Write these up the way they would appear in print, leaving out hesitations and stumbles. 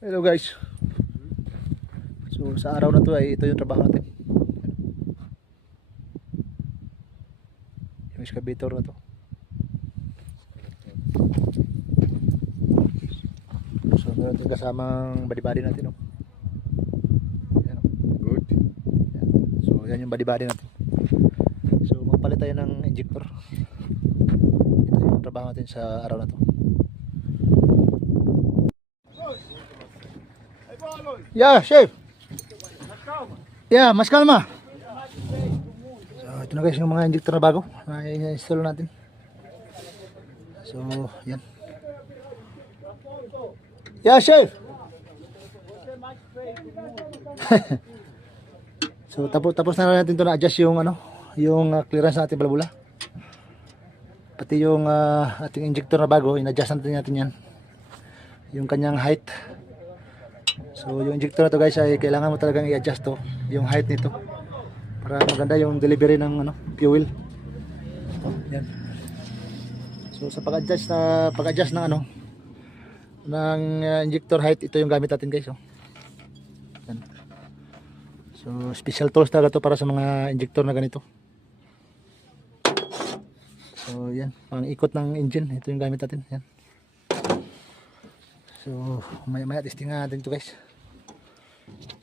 Hello guys. So sa araw na to ay ito yung trabaho natin. Yung excavator na to. So meron din kasamang body-body natin, no? Yan, no? Good. Yan. So yan yung body-body natin. So magpalit tayo ng injector. Ito yung trabaho natin sa araw na to. Yeah, chef. Yeah, mas kalma. So ito na guys yung mga injector na bago na i-install natin. So yan. Yeah, chef. So tapos na natin to na adjust yung yung clearance natin balbula. Pati yung ating injector na bago, in-adjust natin yan. Yung kanyang height. So yung injector na to guys ay kailangan mo talagang i-adjust to, yung height nito para maganda yung delivery ng fuel. Yan. So sa pag-adjust ng ng injector height, ito yung gamit natin guys. Yan. So special tools talaga to para sa mga injector na ganito. So yan, pang ikot ng engine, ito yung gamit natin. Yan. So maya testing natin ito guys.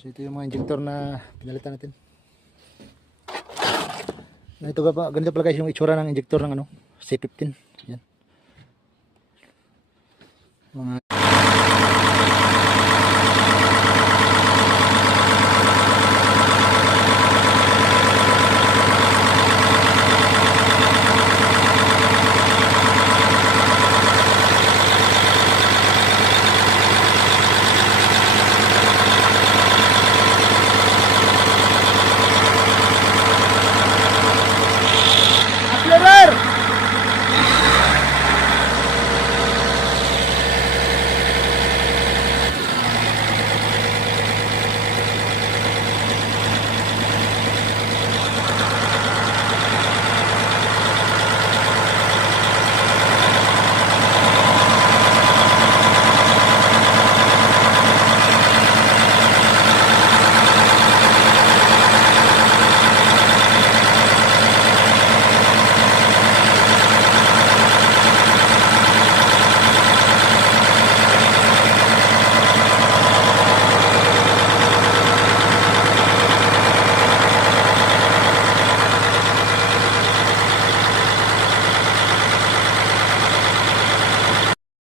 So ito yung mga injector na pinalitan natin. Ganito pala guys yung itsura ng injector ng C15. Yan. Mga